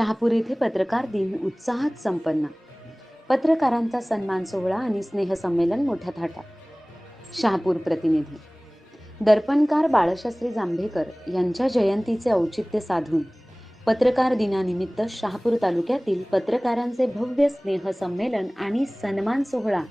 शहापूर येथे पत्रकार दिन उत्साहात संपन्न. पत्रकारांचा सन्मान सोहळा आणि स्नेहसंमेलन मोठ्या थाटात. शहापूर प्रतिनिधी. दर्पणकार बाळशास्त्री जांभेकर यांच्या जयंतीचे औचित्य साधून पत्रकार दिनानिमित्त शहापूर तालुक्यातील पत्रकारांचे भव्य स्नेहसंमेलन आणि सन्मान सोहळा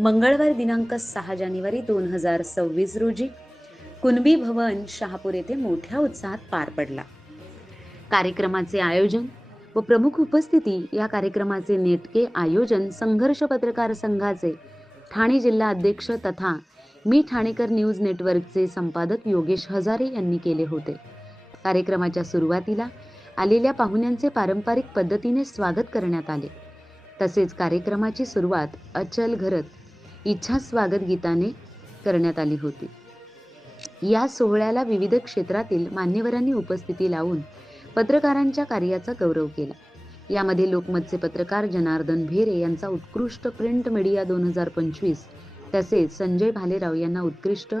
मंगळवार दिनांक 6 जानेवारी 2026 रोजी कुणबी भवन शहापूर येथे मोठ्या उत्साहात पार पडला. कार्यक्रमाचे आयोजन व प्रमुख उपस्थिती. या कार्यक्रमाचे नेटके आयोजन संघर्ष पत्रकार संघाचे ठाणे जिल्हा अध्यक्ष तथा मी ठाणेकर न्यूज नेटवर्कचे संपादक योगेश हजारे यांनी केले होते. कार्यक्रमाच्या सुरुवातीला आलेल्या पाहुण्यांचे पारंपरिक पद्धतीने स्वागत करण्यात आले. तसेच कार्यक्रमाची सुरुवात अचल घरत इच्छा स्वागत गीताने करण्यात आली होती. या सोहळ्याला विविध क्षेत्रातील मान्यवरांनी उपस्थिती लावून पत्रकारांच्या कार्याचा गौरव केला. यामध्ये लोकमतचे पत्रकार जनार्दन भेरे यांचा उत्कृष्ट प्रिंट मीडिया 2025, तसेच संजय भालेराव यांना उत्कृष्ट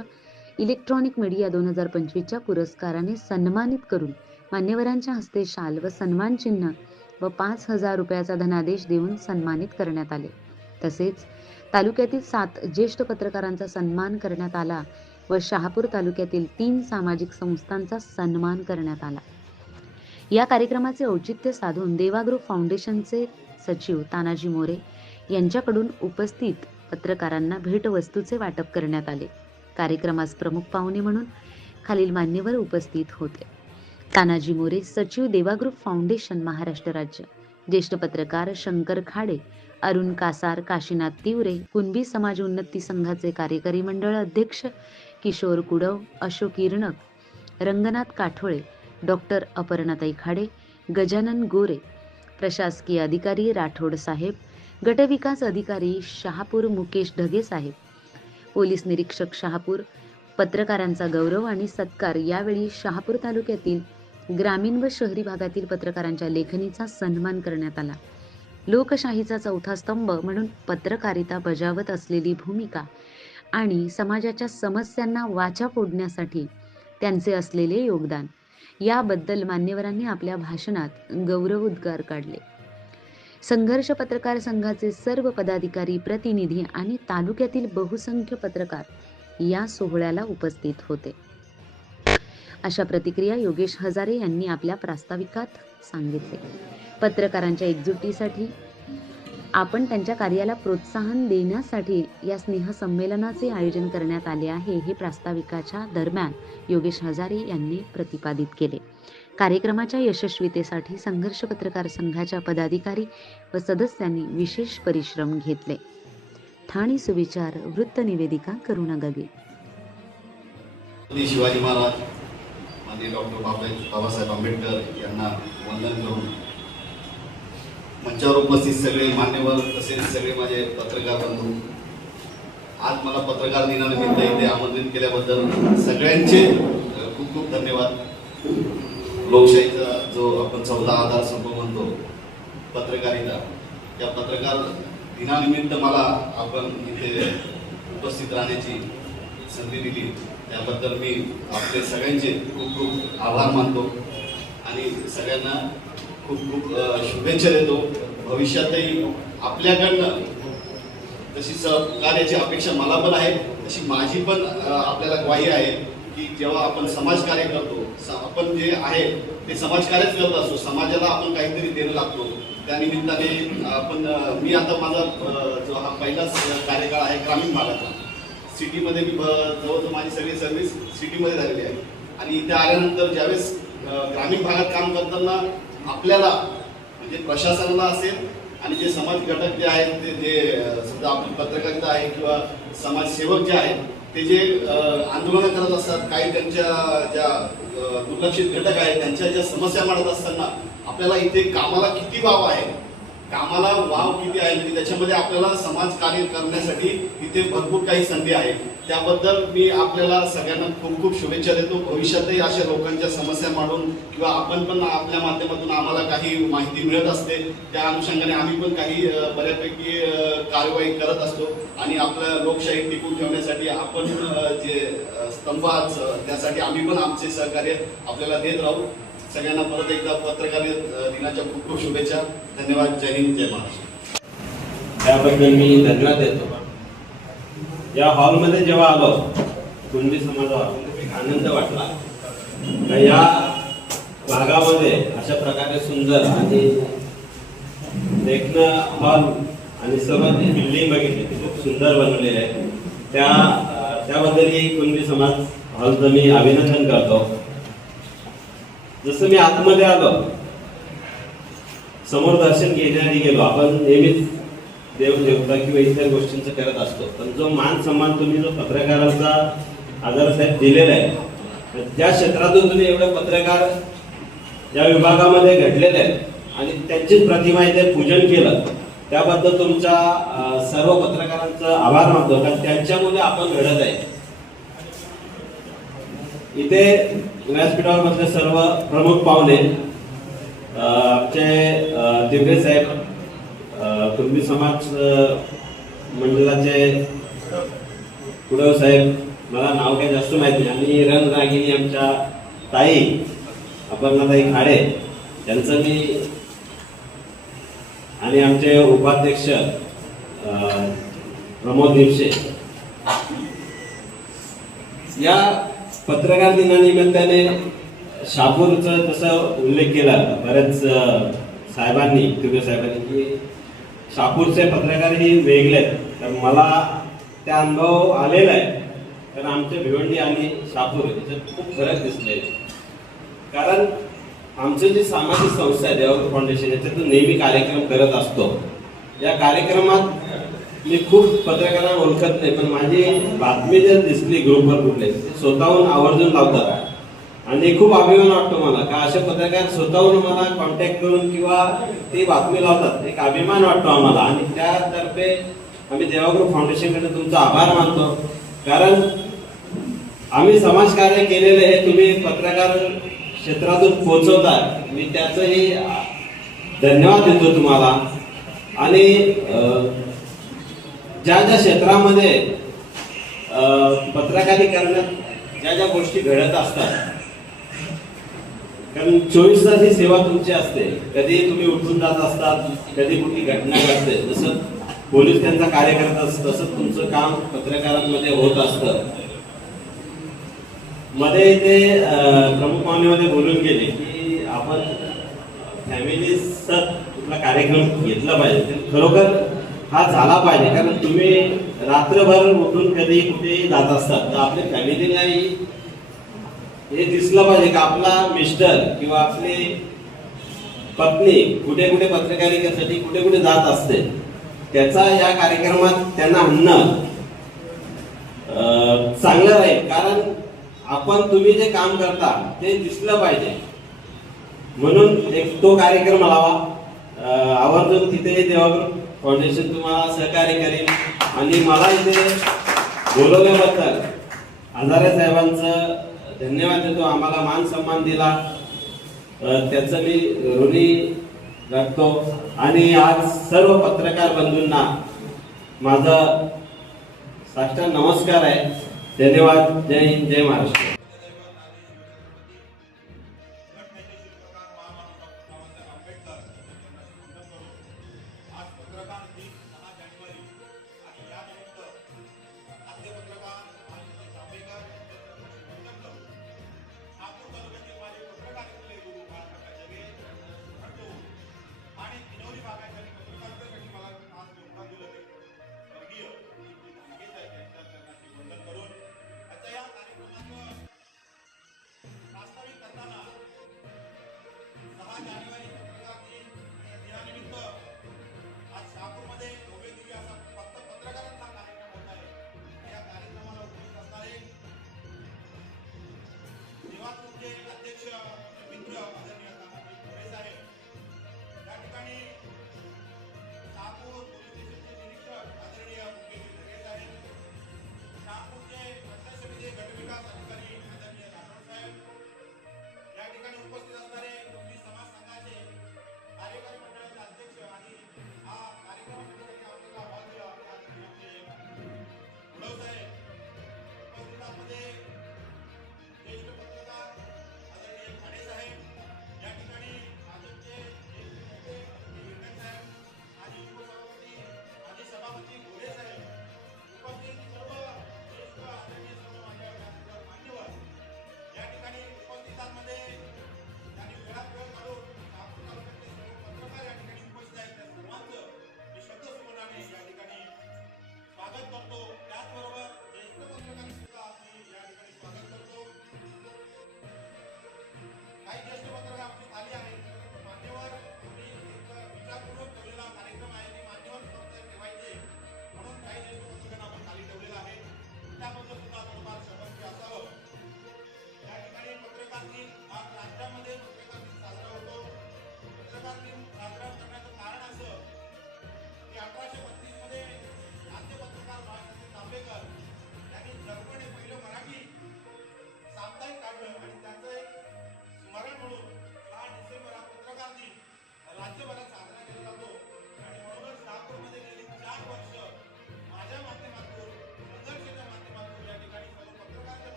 इलेक्ट्रॉनिक मीडिया 2025च्या पुरस्काराने सन्मानित करून मान्यवरांच्या हस्ते शाल व सन्मान चिन्ह व 5,000 रुपयाचा धनादेश देऊन सन्मानित करण्यात आले. तसेच तालुक्यातील 7 ज्येष्ठ पत्रकारांचा सन्मान करण्यात आला व शहापूर तालुक्यातील 3 सामाजिक संस्थांचा सन्मान करण्यात आला. या कार्यक्रमाचे औचित्य साधून देवा ग्रुप फाउंडेशनचे सचिव तानाजी मोरे यांच्याकडून उपस्थित पत्रकारांना भेटवस्तूचे वाटप करण्यात आले. कार्यक्रमास प्रमुख पाहुणे म्हणून खालील मान्यवर उपस्थित होते. तानाजी मोरे, सचिव देवा ग्रुप फाउंडेशन महाराष्ट्र राज्य. ज्येष्ठ पत्रकार शंकर खाडे, अरुण कासार, काशीनाथ तिवरे, कुणबी समाज उन्नती संघाचे कार्यकारी मंडळ अध्यक्ष किशोर कुडव, अशोक इरणक, रंगनाथ काठोळे, डॉक्टर अपर्णाताई खाडे, गजानन गोरे, प्रशासकीय अधिकारी राठोड साहेब, गटविकास अधिकारी शहापूर मुकेश ढगे साहेब, पोलीस निरीक्षक शहापूर. पत्रकारांचा गौरव आणि सत्कार. यावेळी शहापूर तालुक्यातील ग्रामीण व शहरी भागातील पत्रकारांच्या लेखणीचा सन्मान करण्यात आला. लोकशाहीचा चौथा स्तंभ म्हणून पत्रकारिता बजावत असलेली भूमिका आणि समाजाच्या समस्यांना वाचा फोडण्यासाठी त्यांचे असलेले योगदान याबद्दल मान्यवरांनी आपल्या भाषणात गौरवोद्गार काढले. संघर्ष पत्रकार संघाचे सर्व पदाधिकारी, प्रतिनिधी आणि तालुक्यातील बहुसंख्य पत्रकार या सोहळ्याला उपस्थित होते. अशा प्रतिक्रिया योगेश हजारे यांनी आपल्या प्रास्ताविकात सांगितले. पत्रकारांच्या एकजुटीसाठी आपण त्यांच्या कार्याला प्रोत्साहन देण्यासाठी या स्नेहसंमेलनाचे आयोजन करण्यात आले आहे, हे प्रास्ताविकाच्या दरम्यान योगेश हजारे यांनी प्रतिपादित केले. कार्यक्रमाच्या यशस्वीतेसाठी संघर्ष पत्रकार संघाच्या पदाधिकारी व सदस्यांनी विशेष परिश्रम घेतले. ठाणे सुविचार वृत्त निवेदिका करुणा गगे. शिवाजी महाराज, माननीय डॉक्टर बाबासाहेब आंबेडकर यांना वंदन करून मंचावर उपस्थित सगळे मान्यवर तसेच सगळे माझे पत्रकार बंधू, आज मला पत्रकार दिनानिमित्त इथे आमंत्रित केल्याबद्दल सगळ्यांचे खूप खूप धन्यवाद. लोकशाहीचा जो आपण चौथा आधारस्तंभ म्हणतो पत्रकारिता, त्या पत्रकार दिनानिमित्त मला आपण इथे उपस्थित राहण्याची संधी दिली त्याबद्दल मी आपले सगळ्यांचे खूप खूप आभार मानतो आणि सगळ्यांना खूप खूप शुभेच्छा देतो. भविष्यातही आपल्याकडनं तशी सहकार्याची अपेक्षा मला पण आहे, तशी माझी पण आपल्याला ग्वाही आहे की जेव्हा आपण समाजकार्य करतो, आपण जे आहे ते समाजकार्यच करत असतो, समाजाला आपण काहीतरी देणं लागतो. त्यानिमित्ताने आपण मी आता माझा जो हा पहिलाच कार्यकाळ आहे ग्रामीण भागातला. सिटीमध्ये मी जवळजवळ माझी सगळी सर्व्हिस सिटीमध्ये झालेली आहे आणि इथे आल्यानंतर ज्यावेळेस ग्रामीण भागात काम करताना आपल्याला म्हणजे प्रशासनाला असेल आणि जे समाज घटक जे आहेत ते जे समजा आपली पत्रकारिता आहे किंवा समाजसेवक जे आहेत ते जे आंदोलनं करत असतात, काही त्यांच्या ज्या दुर्लक्षित घटक आहेत त्यांच्या ज्या समस्या मांडत असताना आपल्याला इथे कामाला किती वाव आहे, कामाला वाव किती आहे, म्हणजे त्याच्यामध्ये आपल्याला समाज कार्य करण्यासाठी इथे भरपूर काही संधी आहे. त्याबद्दल मी आपल्याला सगळ्यांना खूप खूप शुभेच्छा देतो. भविष्यातही अशा लोकांच्या समस्या मांडून किंवा आपण पण आपल्या माध्यमातून आम्हाला काही माहिती मिळत असते, त्या अनुषंगाने आम्ही पण काही बऱ्यापैकी कार्यवाही करत असतो आणि आपल्या लोकशाही टिकून ठेवण्यासाठी आपण जे स्तंभ आहात त्यासाठी आम्ही पण आमचे सहकार्य आपल्याला देत राहू. सगळ्यांना परत एकदा पत्रकार दिनाच्या खूप खूप शुभेच्छा. धन्यवाद. जय हिंद, जय महाराष्ट्र. त्याबद्दल मी धन्यवाद देतो. या हॉलमध्ये जेव्हा आलो कुणबी समाजावर एक आनंद वाटला. या भागामध्ये अशा प्रकारे सुंदर आणि देखणं हॉल आणि सर्व बिल्डिंग बघितली खूप सुंदर बनवलेली आहे. त्याबद्दलही कुणबी समाज हॉलचं मी अभिनंदन करतो. जसं मी आतमध्ये आलो समोर दर्शन घेण्यासाठी गेलो. आपण नेहमीच देवदेवता किंवा इतर गोष्टींचं करत असतो, पण जो मान सन्मान तुम्ही जो पत्रकारांचा आदर साहेब दिलेला आहे, ज्या क्षेत्रातून तुम्ही एवढे पत्रकार या विभागामध्ये घडलेले आहेत आणि त्यांचीच प्रतिमा इथे पूजन केलं, त्याबद्दल तुमच्या सर्व पत्रकारांचा आभार मानतो. कारण त्यांच्यामुळे आपण घडत आहे. इथे व्यासपीठावर बसले सर्व प्रमुख पाहुणे, आमचे दिवरे साहेब, कुणबी समाज मंडळाचे कुडव साहेब, मला नाव काही जास्त माहिती नाही, आणि रणरागिणी आमच्या ताई अपर्णाताई खाडे त्यांचं मी, आणि आमचे उपाध्यक्ष प्रमोद दिवशे. या पत्रकार दिनानिमित्ताने शहापूरचा तसं उल्लेख केला बऱ्याच साहेबांनी, दिवरे साहेबांनी, की शहापूरचे पत्रकार ही वेगळे आहेत. तर मला त्या अनुभव आलेला आहे. कारण आमच्या भिवंडी आणि शहापूर याच्यात खूप फरक दिसले. कारण आमचं जी सामाजिक संस्था आहे देवापूर फाउंडेशन, याच्यातून नेहमी कार्यक्रम करत असतो. या कार्यक्रमात मी खूप पत्रकारांना ओळखत नाही, पण माझी बातमी जर दिसली ग्रुपवर कुठले, ते स्वतःहून आवर्जून लावतात. आणि खूप अभिमान वाटतो मला का असे पत्रकार स्वतःहून मला कॉन्टॅक्ट करून किंवा ती बातमी लावतात. एक अभिमान वाटतो आम्हाला, आणि त्यातर्फे आम्ही देवापूर फाउंडेशनकडे तुमचा आभार मानतो. कारण आम्ही समाजकार्य केलेले हे तुम्ही पत्रकार क्षेत्रातून पोहोचवता, मी त्याचंही धन्यवाद देतो तुम्हाला. आणि ज्या ज्या क्षेत्रामध्ये पत्रकारी करण्यात ज्या ज्या गोष्टी घडत असतात, कारण 24 तास ही सेवा तुमची असते. कधी तुम्ही उठून जात असतात, कधी कुठली घटना घडते, जसं पोलीस त्यांचा कार्य करत असत, तसं तुमचं काम पत्रकारांमध्ये होत असतं. मध्ये ते प्रमुख पाहुण्यामध्ये बोलून गेले की आपण फॅमिली कुठला कार्यक्रम घेतला पाहिजे. खरोखर हा झाला पाहिजे, कारण तुम्ही रात्रभर उठून कधी कुठे जात असतात, तर आपल्या फॅमिलीलाही हे दिसलं पाहिजे की आपला मिस्टर किंवा आपली पत्नी कुठे कुठे पत्रकारितेसाठी कुठे कुठे जात असते. त्याचा या कार्यक्रमात त्यांना आणणं चांगलं राहील. कारण आपण तुम्ही जे काम करता ते दिसलं पाहिजे, म्हणून एक तो कार्यक्रम लावा. आवर्जून तिथे देवापूर फाउंडेशन तुम्हाला सहकार्य करेल. आणि मला इथे बोलवल्याबद्दल हजारे साहेबांचं धन्यवाद देतो. आम्हाला मान सन्मान दिला त्याचं मी ऋणी राखतो. आणि आज सर्व पत्रकार बंधूंना माझा साष्टांग नमस्कार आहे. धन्यवाद. जय हिंद, जय महाराष्ट्र. करून आजच्या या कार्यक्रमाचं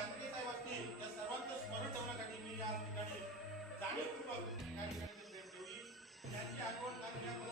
ढाकणे साहेब असतील या सर्वांचं स्मरण ठेवण्यासाठी मी या ठिकाणी जाणीवपूर्वक या ठिकाणी प्रेम ठेवली. त्यांची आठवण कारण या